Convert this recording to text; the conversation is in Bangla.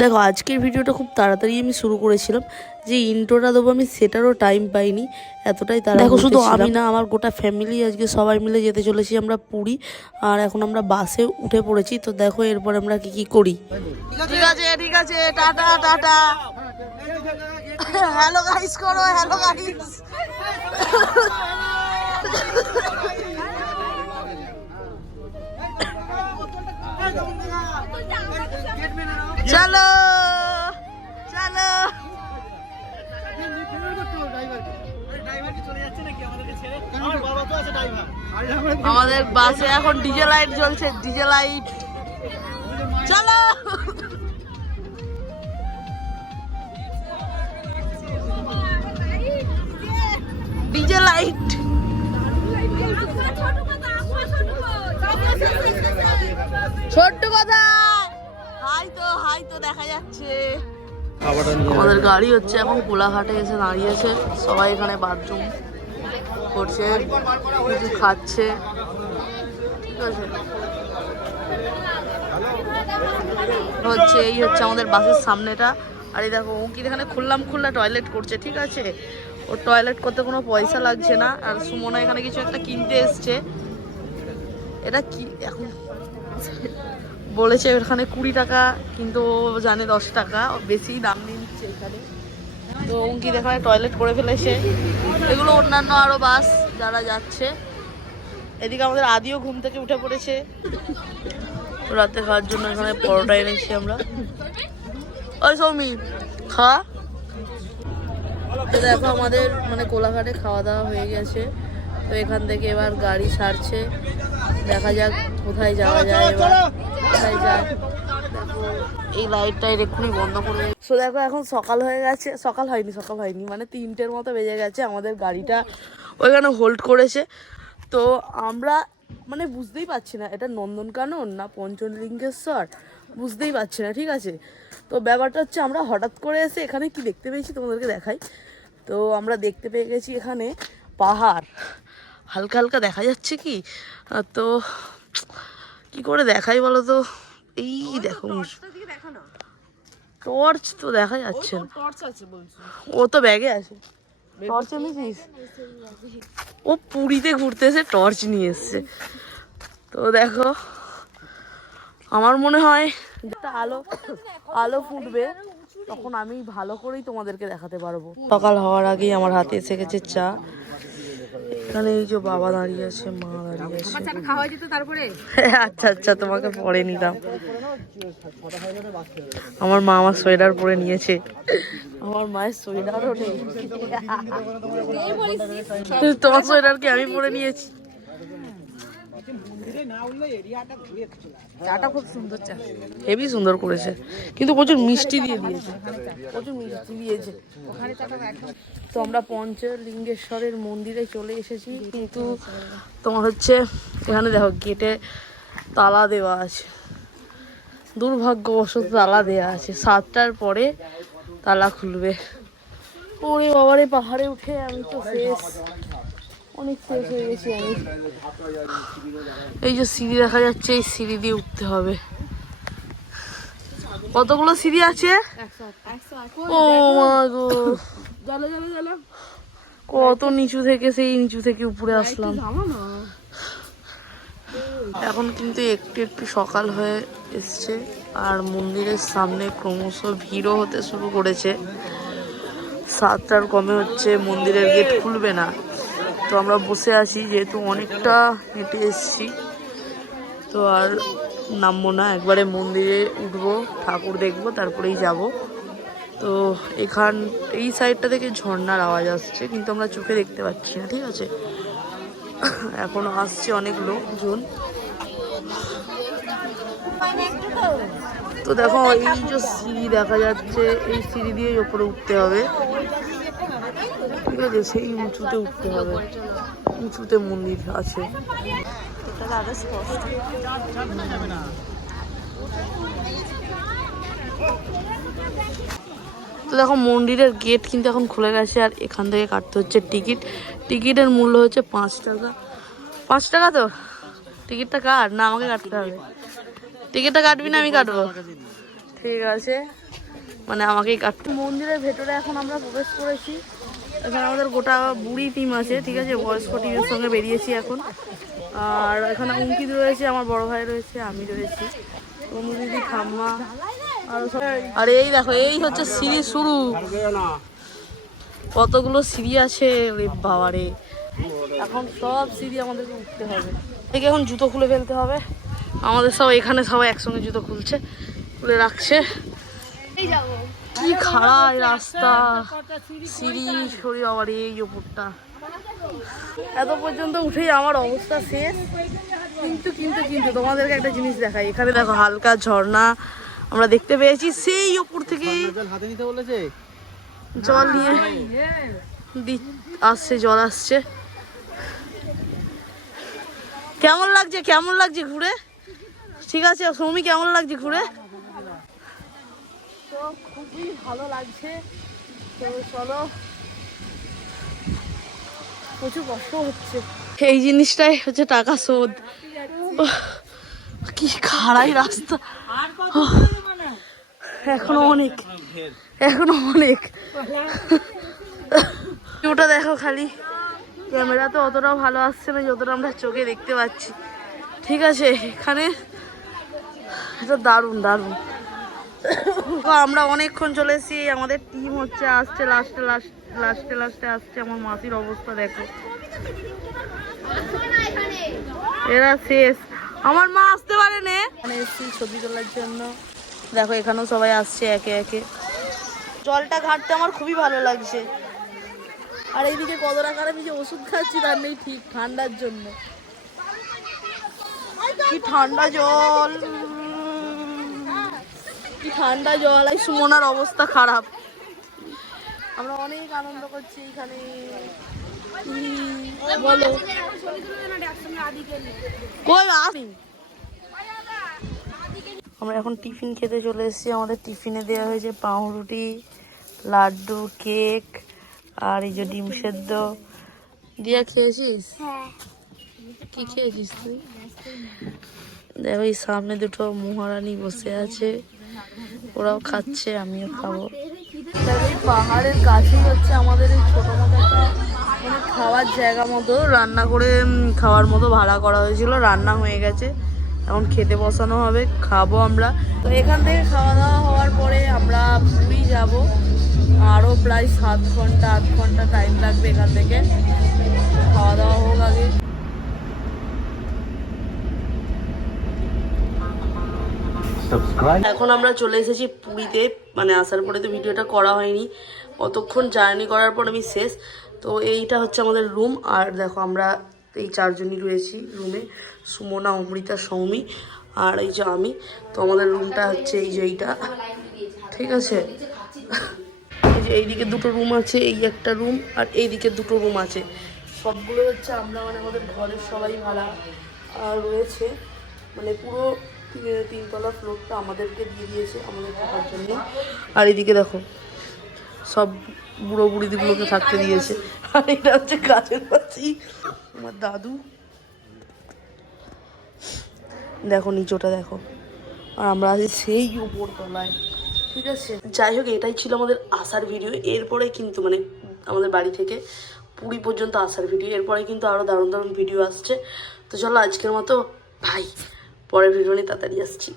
দেখো আজকের ভিডিওটা খুব তাড়াতাড়ি আমি শুরু করেছিলাম, যে ইন্ট্রোটা দেবো আমি সেটারও টাইম পাইনি, এতটাই তাড়াতাড়ি। দেখো শুধু আমি না, আমার গোটা ফ্যামিলি আজকে সবাই মিলে যেতে চলেছি আমরা পুরী। আর এখন আমরা বাসে উঠে পড়েছি। তো দেখো এরপর আমরা কি করি। ঠিক আছে ঠিক আছে, টাটা টাটা, হ্যালো গাইস করো, হ্যালো গাইস। চলো চলো, আমাদের বাসে এখন ডিজে লাইট জ্বলছে, ডিজে লাইট। চলো ডিজে লাইট। ছোট্ট কথা, হাই তো দেখা যাচ্ছে। আমাদের গাড়ি হচ্ছে এখন কোলাঘাটে এসে দাঁড়িয়েছে। সবাই এখানে বাথরুম করছে, কিছু খাচ্ছে, ঠিক আছে। এই হচ্ছে আমাদের বাসের সামনেটা। আর এই দেখো ও কি এখানে খোলা টয়লেট করছে, ঠিক আছে। ওর টয়লেট করতে কোনো পয়সা লাগছে না। আর সুমনা এখানে কিছু একটা কিনতে এসছে। এটা কি এখন বলেছে এখানে 20 টাকা, কিন্তু ও জানে 10 টাকা, বেশি দাম নিচ্ছে এখানে। তো উঙ্কি এখানে টয়লেট করে ফেলেছে। এগুলো অন্যান্য আরো বাস যারা যাচ্ছে। এদিকে আমাদের আদিও ঘুম থেকে উঠে পড়েছে। রাতে খাওয়ার জন্য এখানে পরোটা এনেছি আমরা। ওই সৌমি খা। তো দেখো আমাদের কোলাঘাটে খাওয়া দাওয়া হয়ে গেছে। তো এখান থেকে এবার গাড়ি ছাড়ছে, দেখা যাক কোথায় যাওয়া যায়। এবার কোথায় যায় দেখো, এই লাইটটা এক্ষুনি বন্ধ করে। সো দেখো এখন সকাল হয়ে গেছে, সকাল হয়নি 3টের মতো বেজে গেছে। আমাদের গাড়িটা ওইখানে হোল্ড করেছে। তো আমরা বুঝতেই পারছি না এটা নন্দনকানন না পঞ্চলিঙ্গেশ্বর, বুঝতেই পারছি না, ঠিক আছে। তো ব্যাপারটা হচ্ছে আমরা হঠাৎ করে এসে এখানে কি দেখতে পেয়েছি তোমাদেরকে দেখাই। তো আমরা দেখতে পেয়ে গেছি এখানে পাহাড়, হালকা হালকা দেখা যাচ্ছে কি। তো কি করে দেখাই বলো তো, এই দেখো টর্চ তো দেখা যাচ্ছে না। ও তো ব্যাগে আছে, টর্চ এনেছিস? ও পুরীতে ঘুরতে এসে টর্চ নিয়ে এসছে। তো দেখো আমার মনে হয় আলো আলো ফুটবে, তখন আমি ভালো করেই তোমাদেরকে দেখাতে পারবো। সকাল হওয়ার আগেই আমার হাতে এসে গেছে চা। এখানে এই যে বাবা দাঁড়িয়ে আছে, মা দাঁড়িয়ে আছে। আচ্ছা আচ্ছা, তোমাকে পরে নিলাম। আমার মা আমার সোয়েটার পরে নিয়েছে, আমার মায়ের সোয়েটারও নেই। তোমার সোয়েটার কি আমি পরে নিয়েছি? চাটা খুব সুন্দর, চা হেভি সুন্দর করেছে, কিন্তু প্রচুর মিষ্টি দিয়ে দিয়েছে, প্রচুর মিষ্টি দিয়েছে। তো আমরা পঞ্চলিঙ্গেশ্বরের মন্দিরে চলে এসেছি, কিন্তু তোমার হচ্ছে এখানে দেখো গেটে তালা দেওয়া আছে। দুর্ভাগ্যবশত তালা দেওয়া আছে, 7টার পরে তালা খুলবে। ওরে বাবারে, পাহাড়ে উঠে আমি তো শেষ, অনেক শেষ হয়ে গেছি আমি। এই যে সিঁড়ি দেখা যাচ্ছে, এই সিঁড়ি দিয়ে উঠতে হবে। কতগুলো সিঁড়ি আছে? ও মা গো, কত নিচু থেকে, সেই নিচু থেকে উপরে আসলাম। এখন কিন্তু একটু একটু সকাল হয়ে এসছে, আর মন্দিরের সামনে ক্রমশ ভিড়ও হতে শুরু করেছে। 7টার কমে হচ্ছে মন্দিরের গেট খুলবে না। তো আমরা বসে আছি, যেহেতু অনেকটা হেঁটে এসছি, তো আর নামবো না, একবারে মন্দিরে উঠবো, ঠাকুর দেখবো, তারপরেই যাব। তো এই সাইডটা থেকে ঝর্ণার আওয়াজ আসছে, কিন্তু আমরা চোখে দেখতে পাচ্ছি না, ঠিক আছে। এখনো আসছে অনেক লোকজন। তো দেখো এই যে সিঁড়ি দেখা যাচ্ছে, এই সিঁড়ি দিয়ে ওপরে উঠতে হবে, ঠিক আছে। সেই উঁচুতে উঠতে হবে, উঁচুতে মন্দির আছে। তো দেখো মন্দিরের গেট কিন্তু এখন খুলে গেছে, আর এখান থেকে কাটতে হচ্ছে টিকিট। টিকিটের মূল্য হচ্ছে 5 টাকা। 5 টাকা তো টিকিটটা কাট না, আমাকে কাটতে হবে। টিকিটটা কাটবি না আমি কাটবো? ঠিক আছে। মানে আমাকেই কাটতে। মন্দিরের ভেতরে এখন আমরা প্রবেশ করেছি। এখানে আমাদের গোটা বুড়ি টিম আছে, ঠিক আছে, বয়স্ক টিমের সঙ্গে বেরিয়েছি এখন। আর এখানে অঙ্কিত রয়েছে, আমার বড় ভাই রয়েছে, আমি রয়েছি, তনু দিদি, ঠাম্মা আর এই দেখো এই হচ্ছে সিঁড়ি শুরু। কতগুলো সিঁড়ি আছে রে বাবারে। এখন সব সিঁড়ি আমাদেরকে উঠতে হবে। থেকে এখন জুতো খুলে ফেলতে হবে। আমাদের সব এখানে সবাই একসঙ্গে জুতো খুলছে, খুলে রাখছে। কি খারাপ রাস্তা, সিঁড়ি সরি বাবারে এই ওপরটা। এত পর্যন্ত উঠেই আমার অবস্থা শেষ। কিন্তু কিন্তু কিন্তু তোমাদেরকে একটা জিনিস দেখাই। এখানে দেখো হালকা ঝর্ণা আমরা দেখতে পেয়েছি সেই ওপর থেকে। জল নিয়ে আসছে, জল আসছে। কেমন লাগছে, কেমন লাগছে ঘুরে? ঠিক আছে সৌমি, কেমন লাগছে ঘুরে? তো খুবই ভালো লাগছে। তো চলো, প্রচুর কষ্ট হচ্ছে। এই জিনিসটাই হচ্ছে টাকা শোধ। কি খাড়াই রাস্তা, এখনো অনেক, এখনো অনেক। ওটা দেখো খালি, ক্যামেরা তো অতটাও ভালো আসছে না যতটা আমরা চোখে দেখতে পাচ্ছি। ঠিক আছে, এখানে এটা দারুণ দারুণ। আমরা অনেকক্ষণ চলে এসেছি, আমাদের টিম হচ্ছে আসছে লাস্টে লাস্টে লাস্টে আসছে। আমার মাসির অবস্থা দেখো, এরা শেষ। আমার মা আসতে পারে না, মানে এসেছি ছবি তোলার জন্য। দেখো এখানেও সবাই আসছে একে একে। জলটা ঘাটতে আমার খুবই ভালো লাগছে। আর এইদিকে কত টাকার আমি যে ওষুধ খাচ্ছি তার নেই ঠিক, ঠান্ডার জন্য। কি ঠান্ডা জল, কি ঠান্ডা জল। এই সুমনার অবস্থা খারাপ। আমরা অনেক আনন্দ করছি এখানে, বলো কই আসি। আমরা এখন টিফিন খেতে চলে এসেছি। আমাদের টিফিনে দেওয়া হয়েছে পাউরুটি, লাড্ডু, কেক আর এই যে ডিম সেদ্ধ। দিয়া খেয়েছিস? কি খেয়েছিস তুই? দেখো এই সামনে দুটো মহারানী বসে আছে, ওরাও খাচ্ছে, আমিও খাবো। এই পাহাড়ের কাছেই হচ্ছে আমাদের এই ছোট মতো একটা মানে খাওয়ার জায়গা মতো, রান্না করে খাওয়ার মতো ভাড়া করা হয়েছিল। রান্না হয়ে গেছে, এখন খেতে বসানো হবে, খাবো আমরা। তো এখান থেকে খাওয়া দাওয়া হওয়ার পরে আমরা পুরী যাব। আরও প্রায় 7 ঘন্টা 8 ঘন্টা টাইম লাগবে এখান থেকে। খাওয়া দাওয়া হোক আগে। এখন আমরা চলে এসেছি পুরীতে, মানে আসার পরে তো ভিডিওটা করা হয়নি, অতক্ষণ জার্নি করার পর আমি শেষ। তো এইটা হচ্ছে আমাদের রুম। আর দেখো আমরা এই 4 জনই রয়েছি রুমে, সুমনা, অমৃতা, সৌমি আর এই যে আমি। তো আমাদের রুমটা হচ্ছে এই যে এইটা, ঠিক আছে। এই যে এইদিকে দুটো রুম আছে, এই একটা রুম আর এইদিকে দুটো রুম আছে। সবগুলো হচ্ছে আমরা মানে আমাদের ঘরের সবাই ভাড়া রয়েছে, মানে পুরো 3তলা ফ্লোরটা আমাদেরকে দিয়ে দিয়েছে আমাদের থাকার জন্য। আর এদিকে দেখো সব বুড়ো বুড়িদিগুলোকে থাকতে দিয়েছে। আর এটা হচ্ছে গাছের পাশি আমার দাদু। দেখো নিচটা দেখো, আর আমরা আছি সেই উপর তলায়, ঠিক আছে। যাই হোক, এটাই ছিল আমাদের আসার ভিডিও। এরপরে কিন্তু মানে আমাদের বাড়ি থেকে পুরী পর্যন্ত আসার ভিডিও, এরপরে কিন্তু আরও দারুণ দারুণ ভিডিও আসছে। তো চলো আজকের মতো ভাই, পরের ভিডিও নিয়ে তাড়াতাড়ি আসছি।